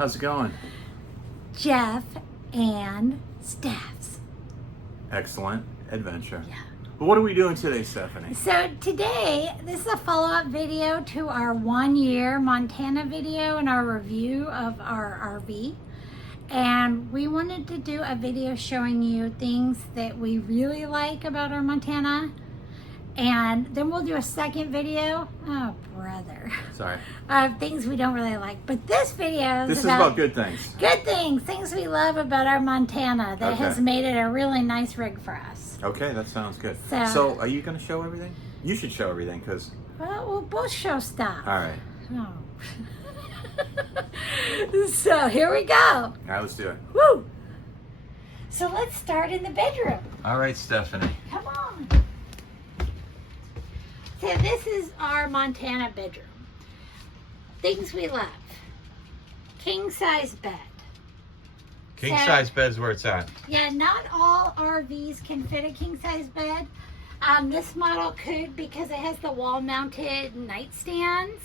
How's it going? Jeff and Steph's. Excellent adventure. Yeah. But what are we doing today, Stephanie? So today, this is a follow-up video to our 1-year Montana video and our review of our RV. And we wanted to do a video showing you things that we really like about our Montana. And then we'll do a second video, oh brother, Sorry. of things we don't really like. But this video This is about good things. Good things we love about our Montana that Okay. has made it a really nice rig for us. Okay, that sounds good. So are you going to show everything? You should show everything because... Well, we'll both show stuff. All right. Oh. So here we go. All right, let's do it. Woo! So let's start in the bedroom. All right, Stephanie. Come on. So this is our Montana bedroom. Things we love. King size bed. King So- size bed's where it's at. Yeah, not all RVs can fit a king size bed. This model could because it has the wall mounted nightstands.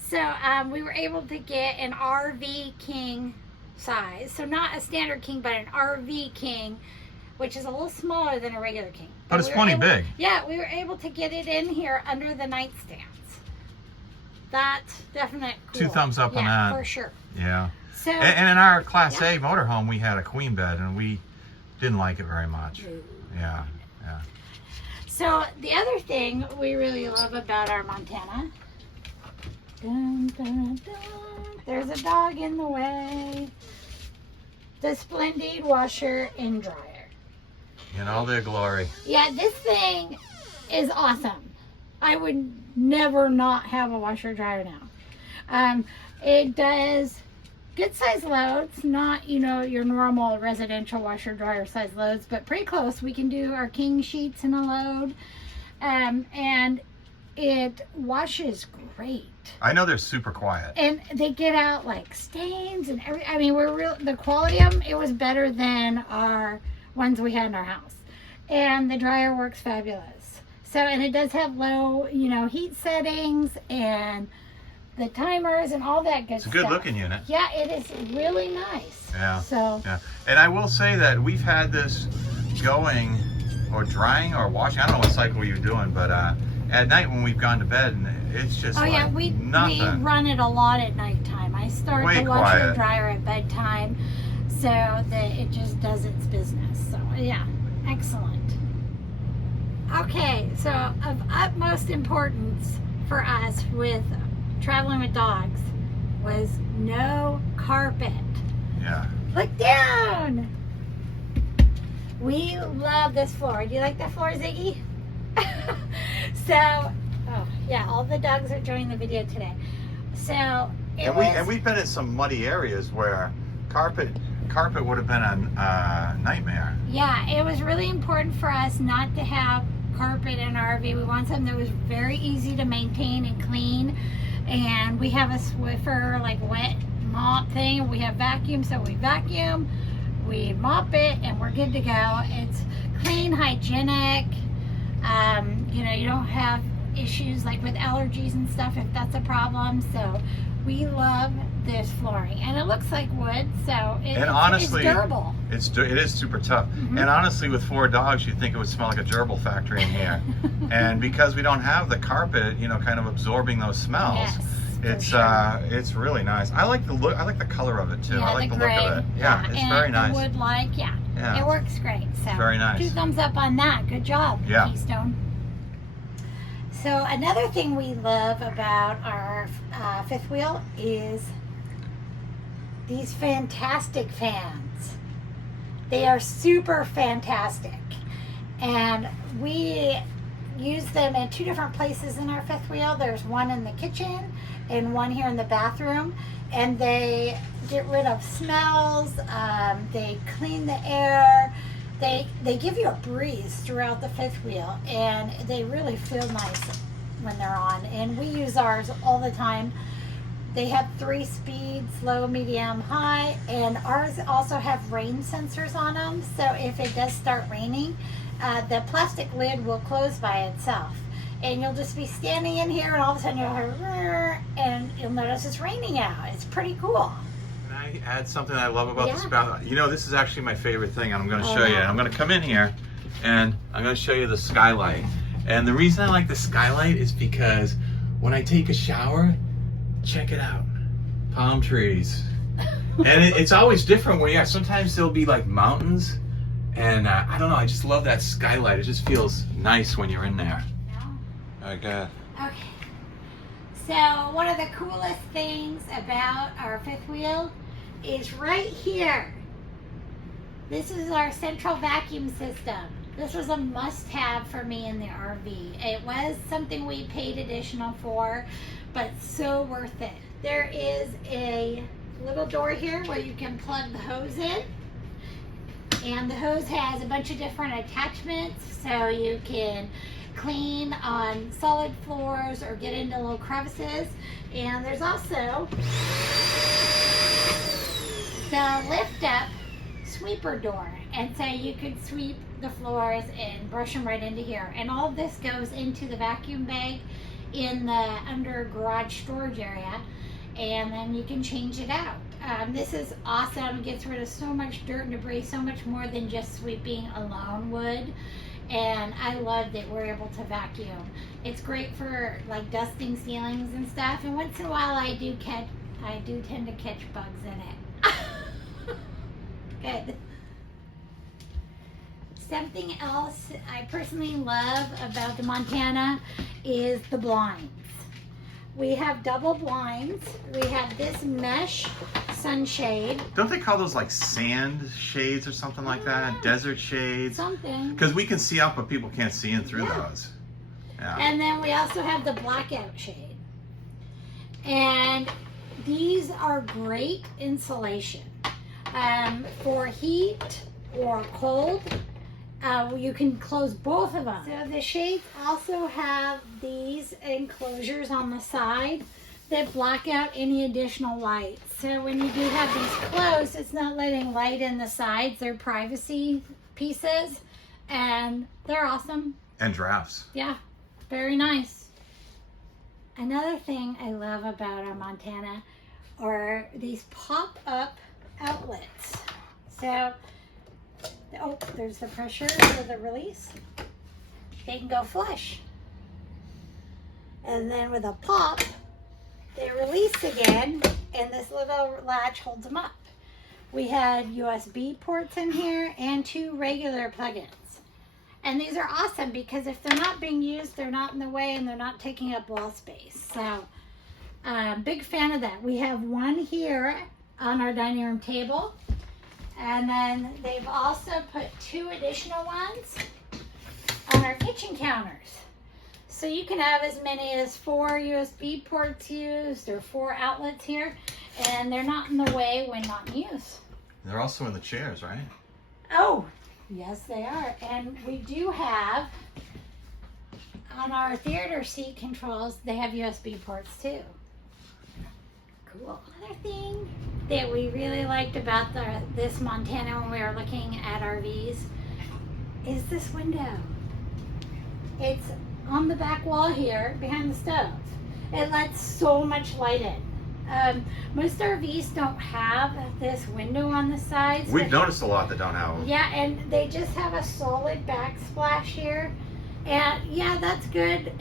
So we were able to get an RV king size. So not a standard king, but an RV king, which is a little smaller than a regular king. But it's we were plenty able- big. Yeah, we were able to get it in here under the nightstands. That's definitely cool. 2 thumbs up on Yeah, that. for sure. Yeah. So, And in our Class Yeah. A motorhome, we had a queen bed, and we didn't like it very much. Yeah, yeah. So the other thing we really love about our Montana, dun, dun, dun, there's a dog in the way, the Splendid washer and dryer. In all their glory. Yeah, this thing is awesome. I would never not have a washer dryer now. It does good size loads, not, you know, your normal residential washer dryer size loads, but pretty close. We can do our king sheets in a load. And it washes great. I know they're super quiet. And they get out like stains and I mean, the quality of them, it was better than our ones we had in our house. And the dryer works fabulous. So, and it does have low, you know, heat settings and the timers and all that good It's a stuff. good looking unit. Yeah, it is really nice. Yeah. So, Yeah. And I will say that we've had this going or drying or washing. I don't know what cycle you're doing, but at night when we've gone to bed, and it's just oh like yeah, we nothing. run it a lot at nighttime. I start Way the washer quiet. dryer at bedtime so that it just does its business. So yeah, excellent. Okay, so of utmost importance for us with traveling with dogs was no carpet. Yeah. Look down! We love this floor. Do you like that floor, Ziggy? So, oh yeah, all the dogs are joining the video today. So, And we've been in some muddy areas where carpet would have been a nightmare. yeah, it was really important for us not to have carpet in our RV. We want something that was very easy to maintain and clean. And we have a Swiffer, like wet mop thing. We have vacuum, so we vacuum, we mop it, and we're good to go. It's clean, hygienic. You know, you don't have issues like with allergies and stuff if that's a problem. So we love this flooring, and it looks like wood, so Honestly, it's durable. It is super tough. Mhm. And honestly, with 4 dogs, you'd think it would smell like a gerbil factory in here. And because we don't have the carpet, you know, kind of absorbing those smells, Yes, for it's really nice. I like the look. I like the color of it too. Yeah, I like the gray. look of it. Yeah, it's and very the nice. wood Yeah. it works great. So Very nice. 2 thumbs up on that. Good job, Yeah. Keystone. So another thing we love about our fifth wheel is these fantastic fans. They are super fantastic, and we use them in 2 different places in our fifth wheel. There's one in the kitchen and one here in the bathroom, and they get rid of smells. They clean the air. They give you a breeze throughout the fifth wheel, and they really feel nice when they're on. And we use ours all the time. They have 3 speeds, low, medium, high, and ours also have rain sensors on them. So if it does start raining, the plastic lid will close by itself. And you'll just be standing in here, and all of a sudden you'll hear, and you'll notice it's raining out. It's pretty cool. Nice. I add something I love about this Yeah. bath? You know, this is actually my favorite thing, and I'm going to Oh, show you. wow. I'm going to come in here, and I'm going to show you the Skylight. And the reason I like the Skylight is because when I take a shower, check it out. Palm trees. And it's always different where you are. Sometimes there'll be like mountains, and I don't know, I just love that Skylight. It just feels nice when you're in there. No. Okay. Okay. So one of the coolest things about our fifth wheel is right here. This is our central vacuum system. This was a must-have for me in the RV. It was something we paid additional for, but so worth it. There is a little door here where you can plug the hose in. And the hose has a bunch of different attachments, so you can clean on solid floors or get into little crevices. And there's also the lift up sweeper door, and so you could sweep the floors and brush them right into here. And all of this goes into the vacuum bag in the under garage storage area, and then you can change it out. This is awesome. It gets rid of so much dirt and debris, so much more than just sweeping alone would. And I love that we're able to vacuum. It's great for like dusting ceilings and stuff. And once in a while I do tend to catch bugs in it. Good. Something else I personally love about the Montana is the blinds. We have double blinds. We have this mesh sunshade. Don't they call those like sand shades or something like that? Desert shades? Something. Because we can see out, but people can't see in through Yeah. those. Yeah. And then we also have the blackout shade. And these are great insulation. For heat or cold, you can close both of them. So the shades also have these enclosures on the side that block out any additional light. So when you do have these closed, it's not letting light in the sides. They're privacy pieces, and they're awesome. And drafts. Yeah, very nice. Another thing I love about our Montana are these pop-up outlets. So, oh, there's the pressure for the release. They can go flush. And then with a pop, they release again, and this little latch holds them up. We had USB ports in here and 2 regular plugins. And these are awesome because if they're not being used, they're not in the way and they're not taking up wall space. So, big fan of that. We have one here on our dining room table. And then they've also put 2 additional ones on our kitchen counters. So you can have as many as 4 USB ports used or 4 outlets here. And they're not in the way when not in use. They're also in the chairs, right? Oh, yes they are. And we do have, on our theater seat controls, they have USB ports too. Cool. Another thing that we really liked about this Montana when we were looking at RVs is this window. It's on the back wall here behind the stove. It lets so much light in. Most RVs don't have this window on the sides. We've noticed a lot that don't have them. Yeah, and they just have a solid backsplash here. And yeah, that's good.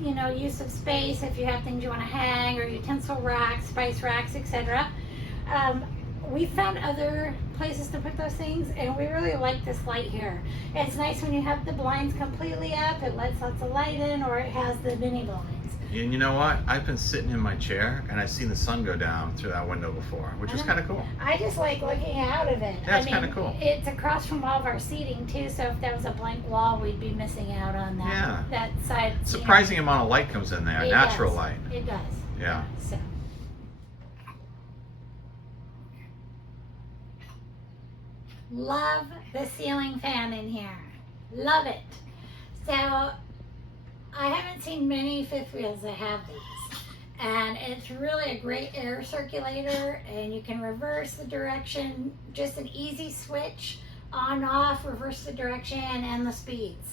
You know, use of space if you have things you want to hang or utensil racks, spice racks, etc. We found other places to put those things, and we really like this light here. It's nice when you have the blinds completely up. It lets lots of light in, or it has the mini blinds. And you know what? I've been sitting in my chair and I've seen the sun go down through that window before, which was kind of cool. I just like looking out of it. Yeah, it's kinda cool. It's across from all of our seating too, so if there was a blank wall, we'd be missing out on that, Yeah. that side. Surprising amount of light comes in there, It natural does. light. It does. Yeah. So. Love the ceiling fan in here. Love it. So I haven't seen many fifth wheels that have these. And it's really a great air circulator, and you can reverse the direction, just an easy switch, on, off, reverse the direction and the speeds.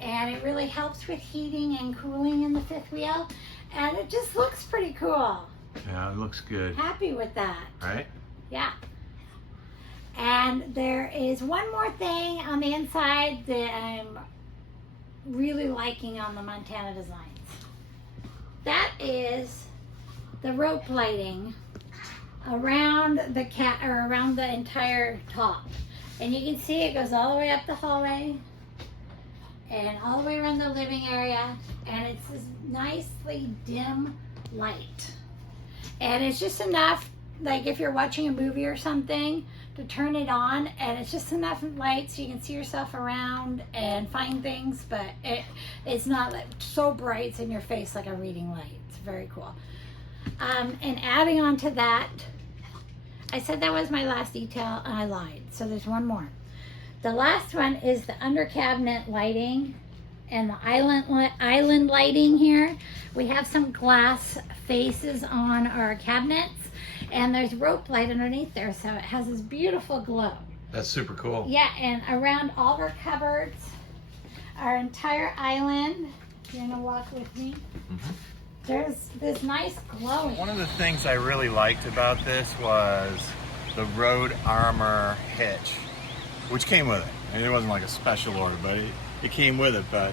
And it really helps with heating and cooling in the fifth wheel. And it just looks pretty cool. Yeah, it looks good. Happy with that. Right? Yeah. And there is one more thing on the inside that I'm really liking on the Montana designs. That is the rope lighting around the around the entire top. And you can see it goes all the way up the hallway and all the way around the living area, and it's this nicely dim light. And it's just enough, like if you're watching a movie or something, to turn it on, and it's just enough light so you can see yourself around and find things, but it's not like so bright it's in your face like a reading light. It's very cool. And adding on to that, I said that was my last detail and I lied, so there's one more. The last one is the under cabinet lighting and the island lighting here. We have some glass faces on our cabinets, and there's rope light underneath there, so it has this beautiful glow. That's super cool. Yeah, and around all of our cupboards, our entire island, you're gonna walk with me, there's this nice glowing. One of the things I really liked about this was the road armor hitch, which came with it. I mean, it wasn't like a special order, but it came with it. But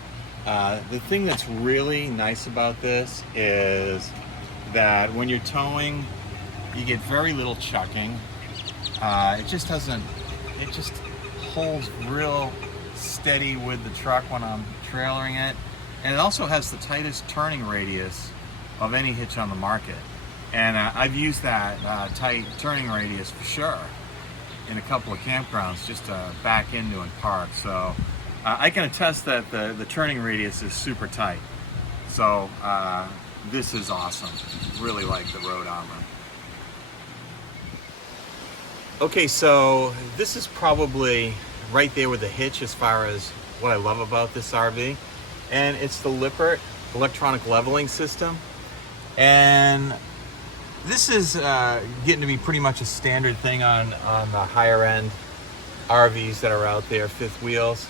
the thing that's really nice about this is that when you're towing, you get very little chucking. It just holds real steady with the truck when I'm trailering it. And it also has the tightest turning radius of any hitch on the market. And I've used that tight turning radius for sure in a couple of campgrounds just to back into and park. So I can attest that the turning radius is super tight. So this is awesome. Really like the road armor. Okay, so this is probably right there with the hitch as far as what I love about this RV. And it's the Lippert electronic leveling system. And this is getting to be pretty much a standard thing on the higher end RVs that are out there, fifth wheels.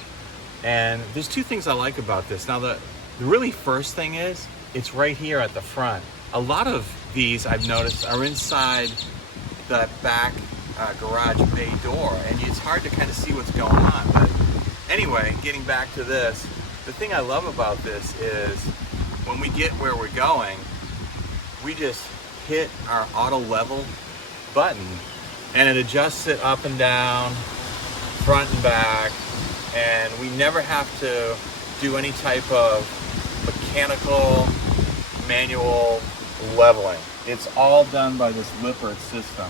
And there's two things I like about this. Now the really first thing is, it's right here at the front. A lot of these I've noticed are inside the back garage bay door, and it's hard to kind of see what's going on. But anyway, getting back to this, the thing I love about this is when we get where we're going, we just hit our auto level button and it adjusts it up and down, front and back, and we never have to do any type of mechanical, manual leveling. It's all done by this Lippert system.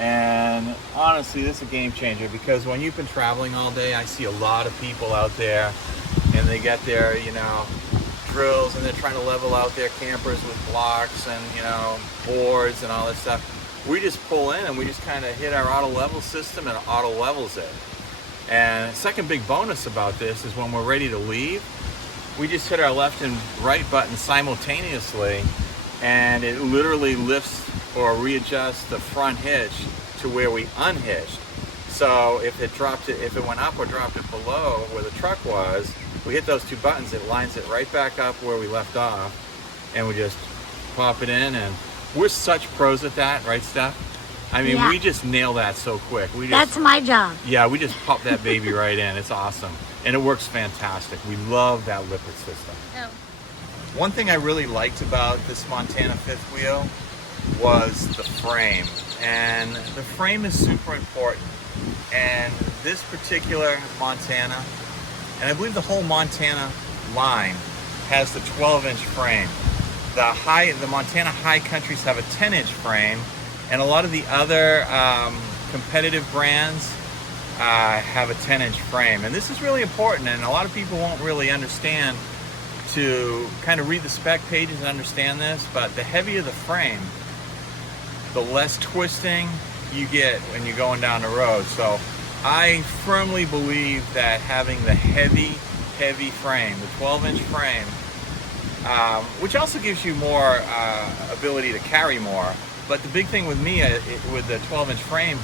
And honestly, this is a game changer, because when you've been traveling all day, I see a lot of people out there and they get their, drills, and they're trying to level out their campers with blocks and, boards and all this stuff. We just pull in and we just kind of hit our auto level system and it auto levels it. And the second big bonus about this is when we're ready to leave, we just hit our left and right button simultaneously, and it literally lifts or readjusts the front hitch to where we unhitched. So if it went up or dropped it below where the truck was, we hit those two buttons, it lines it right back up where we left off, and we just pop it in. And we're such pros at that, right, Steph? I mean, Yeah. we just nail that so quick. That's my job. Yeah, we just pop that baby right in. It's awesome. And it works fantastic. We love that Lippert system. Oh. One thing I really liked about this Montana fifth wheel was the frame. And the frame is super important. And this particular Montana, and I believe the whole Montana line, has the 12-inch frame. The Montana high countries have a 10-inch frame, and a lot of the other competitive brands have a 10-inch frame. And this is really important, and a lot of people won't really understand to kind of read the spec pages and understand this, but the heavier the frame, the less twisting you get when you're going down the road. So I firmly believe that having the heavy frame, the 12-inch frame, which also gives you more ability to carry more. But the big thing with me, with the 12-inch frame,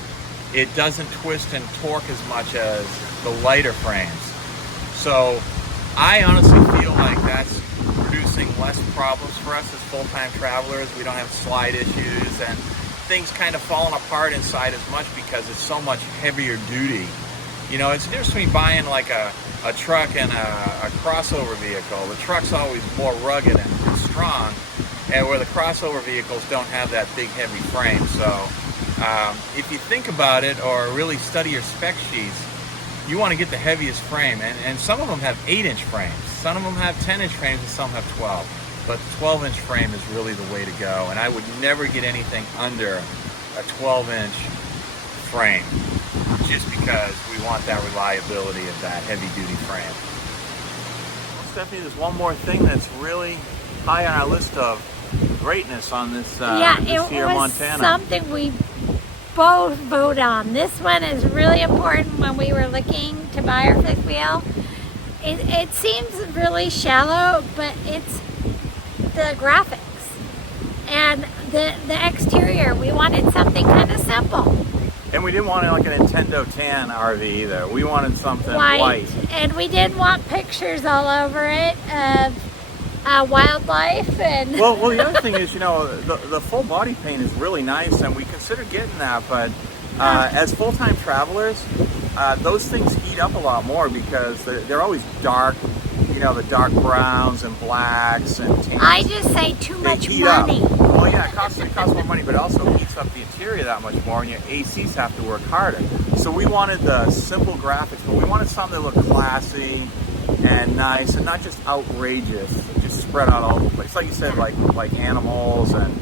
it doesn't twist and torque as much as the lighter frames. So I honestly feel like that's producing less problems for us as full-time travelers. We don't have slide issues, and things kind of falling apart inside as much because it's so much heavier duty. You know, it's the difference between buying like a truck and a crossover vehicle. The truck's always more rugged and strong, and where the crossover vehicles don't have that big heavy frame. So if you think about it or really study your spec sheets, you want to get the heaviest frame, and some of them have 8-inch frames, some of them have 10-inch frames, and some have 12. But the 12-inch frame is really the way to go, and I would never get anything under a 12-inch frame, just because we want that reliability of that heavy-duty frame. Well, Stephanie, there's one more thing that's really high on our list of greatness on this, this year Montana. Something we both vote on. This one is really important when we were looking to buy our fifth wheel. It seems really shallow, but it's the graphics and the exterior. We wanted something kind of simple. And we didn't want like a Nintendo Tan RV either. We wanted something white. And we didn't want pictures all over it of wildlife. And well, the other thing is, you know, the full body paint is really nice, and we considered getting that, but as full-time travelers, those things heat up a lot more because they're always dark. You know, the dark browns and blacks and tans. I just say too much money. Well, yeah, it costs more money, but it also heats up the interior that much more, and your ACs have to work harder. So we wanted the simple graphics, but we wanted something that looked classy and nice, and not just outrageous, just spread out all over the place. Like you said, like animals and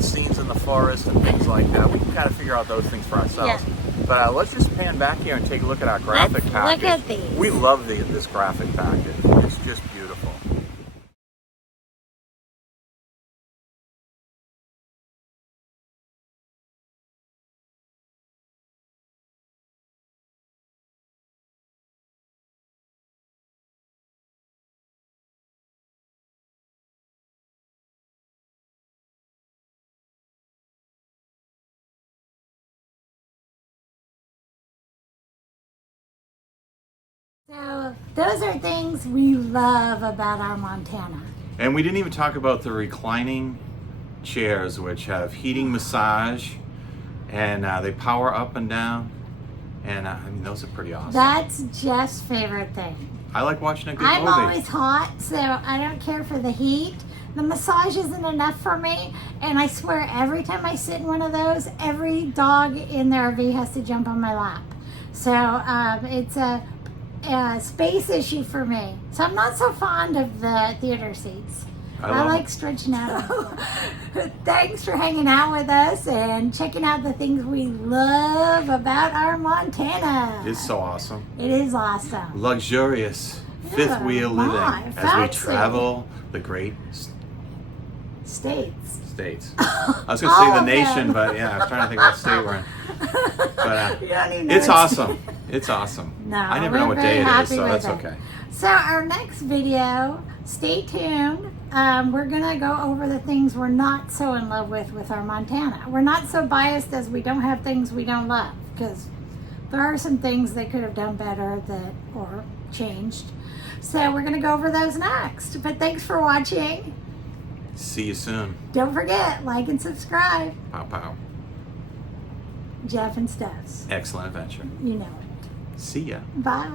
scenes in the forest and things like that. We can kind of figure out those things for ourselves. Yeah. But let's just pan back here and take a look at our graphic package. Look at these. We love this graphic package. It's just beautiful. So those are things we love about our Montana. And we didn't even talk about the reclining chairs, which have heating massage, and they power up and down. And I mean, those are pretty awesome. That's Jeff's favorite thing. I like watching a good I'm movie. always hot, so I don't care for the heat. The massage isn't enough for me, and I swear every time I sit in one of those, every dog in the RV has to jump on my lap. So it's a space issue for me. So I'm not so fond of the theater seats. I like stretching out. Thanks for hanging out with us and checking out the things we love about our Montana. It's so awesome. It is awesome. Luxurious fifth wheel living as we travel the great States. I was going to say the nation, but yeah, I was trying to think what state we're in. But You don't even know it's awesome. It's awesome. No, I never know what day it is, so that's okay. So our next video, stay tuned. We're gonna go over the things we're not so in love with our Montana. We're not so biased as we don't have things we don't love, because there are some things they could have done better or changed. So we're gonna go over those next. But thanks for watching. See you soon. Don't forget, like and subscribe. Pow pow. Jeff and Steph's. Excellent adventure. You know it. See ya. Bye.